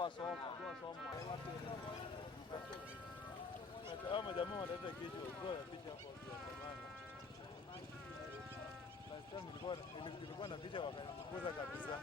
Toa somo. Kama jamaa wanataka kesho kwa picha hapo kwa zamani. Last time nilikuwa na picha wakanifukuza kabisa.